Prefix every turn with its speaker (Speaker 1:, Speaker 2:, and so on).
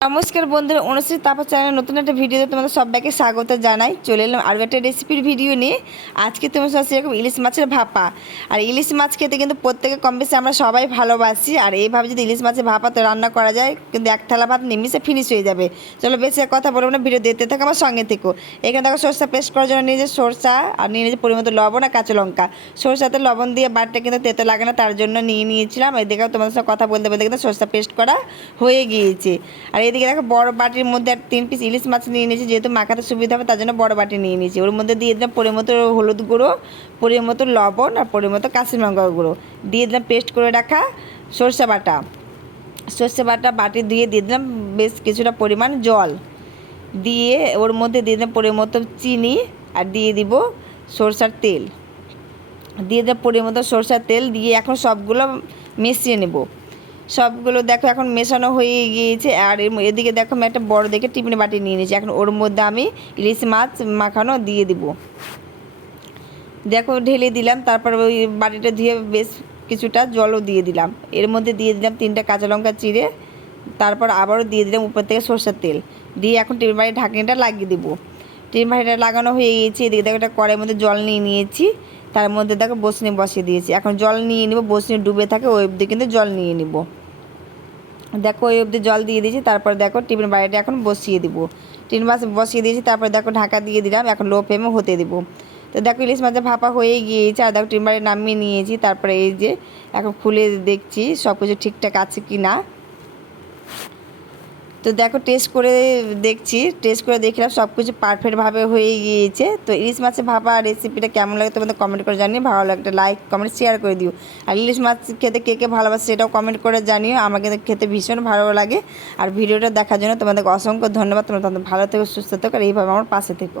Speaker 1: নমস্কার বন্ধুরা অনুশ্রী তাপস চ্যানেল নতুন একটা ভিডিওতে তোমাদের সবাইকে স্বাগত জানাই। চলে এলাম আরও একটা রেসিপির ভিডিও নিয়ে। আজকে তোমার সাথে এরকম ইলিশ মাছের ভাপা। আর ইলিশ মাছ খেতে কিন্তু প্রত্যেকে কম বেশি আমরা সবাই ভালোবাসি। আর এইভাবে যদি ইলিশ মাছের ভাপা তো রান্না করা যায়, কিন্তু এক থালা ভাত নিমিশে ফিনিশ হয়ে যাবে। চলো বেশি কথা বলব না, ভিডিও দেখতে থাকো, আমার সঙ্গে থেকো। এখানে দেখো সরষা পেস্ট করার জন্য নিয়ে যে সরষা, আর নিয়ে নিয়েছে পরিমাণ লবণ আর কাঁচা লঙ্কা। সরষাতে লবণ দিয়ে বাটটা কিন্তু তেতো লাগে না, তার জন্য নিয়ে নিয়েছিলাম। এই দেখো তোমাদের সঙ্গে কথা বলতে বলতে কিন্তু সরষা পেস্ট করা হয়ে গিয়েছে। আর এদিকে দেখো, বড় বাটির মধ্যে আর তিন পিস ইলিশ মাছ নিয়ে নিয়েছি, যেহেতু মাখাতে সুবিধা হবে, তার জন্য বড় বাটি নিয়ে নিয়েছি। ওর মধ্যে দিয়ে দিলাম পরিমাণ মতো হলুদ গুঁড়ো, পরিমাণ মতো লবণ আর পরিমাণ মতো কাশির লঙ্কা গুঁড়ো। দিয়ে দিলাম পেস্ট করে রাখা সর্ষে বাটা। সর্ষে বাটা বাটি দিয়ে দিয়ে দিলাম বেশ কিছুটা পরিমাণ জল। দিয়ে ওর মধ্যে দিয়ে দিলাম পরিমাণ মতো চিনি আর দিয়ে দিব সরষার তেল। দিয়ে দেবো পরিমাণ মতো সরষার তেল, দিয়ে এখন সবগুলো মিশিয়ে নেব। সবগুলো দেখো, এখন মেশানো হয়ে গিয়েছে। আর এদিকে দেখো, আমি একটা বড় দেখে টিফিনে বাটি নিয়ে নিয়েছি। এখন ওর মধ্যে আমি ইলিশ মাছ মাখানো দিয়ে দিব। দেখো, ঢেলে দিলাম। তারপর ওই বাটিটা ধুয়ে বেশ কিছুটা জলও দিয়ে দিলাম। এর মধ্যে দিয়ে দিলাম তিনটা কাঁচা লঙ্কা চিড়ে। তারপর আবারও দিয়ে দিলাম উপর থেকে সরষের তেল। দিয়ে এখন টিফিন বাড়ির ঢাকনিটা লাগিয়ে দেবো। টিফিন বাড়িটা লাগানো হয়ে গিয়েছে। এদিকে দেখো, একটা কড়াইয়ের মধ্যে জল নিয়ে নিয়েছি। তার মধ্যে দেখো, বসনি বসিয়ে দিয়েছি। এখন জল নিয়ে নিব। বসনি ডুবে থাকে, ওই কিন্তু জল নিয়ে নিব। দেখো এই অবধি জল দিয়ে দিয়েছি, তারপর দেখো টিফিন বাড়িটা এখন বসিয়ে দিব। টিন বাস বসিয়ে দিয়েছি, তারপর দেখো ঢাকা দিয়ে দিলাম, এখন লো ফ্লেমে হতে দিব। তো দেখো ইলিশ মাছের ভাপা হয়ে গিয়েছে, আর দেখো টিন বাড়ি নামিয়ে নিয়েছি, তারপরে এই যে এখন খুলে দেখছি সব কিছু ঠিকঠাক আছে কি না তো দেখো টেস্ট করে দেখছি টেস্ট করে দেখলাম সব কিছু পারফেক্টভাবে হয়ে গিয়েছে। তো ইলিশ মাছের ভাপা রেসিপিটা কেমন লাগে তোমাদের কমেন্ট করে জানিয়ে ভালো লাগলে লাইক কমেন্ট শেয়ার করে দিও। আর ইলিশ মাছ খেতে কে কে ভালোবাসে সেটাও কমেন্ট করে জানিও। আমাকে খেতে ভীষণ ভালো লাগে। আর ভিডিওটা দেখার জন্য তোমাদেরকে অসংখ্য ধন্যবাদ। তোমরা তোমাদের ভালো থেকো, সুস্থ থেকো, আর এইভাবে আমার পাশে থেকো।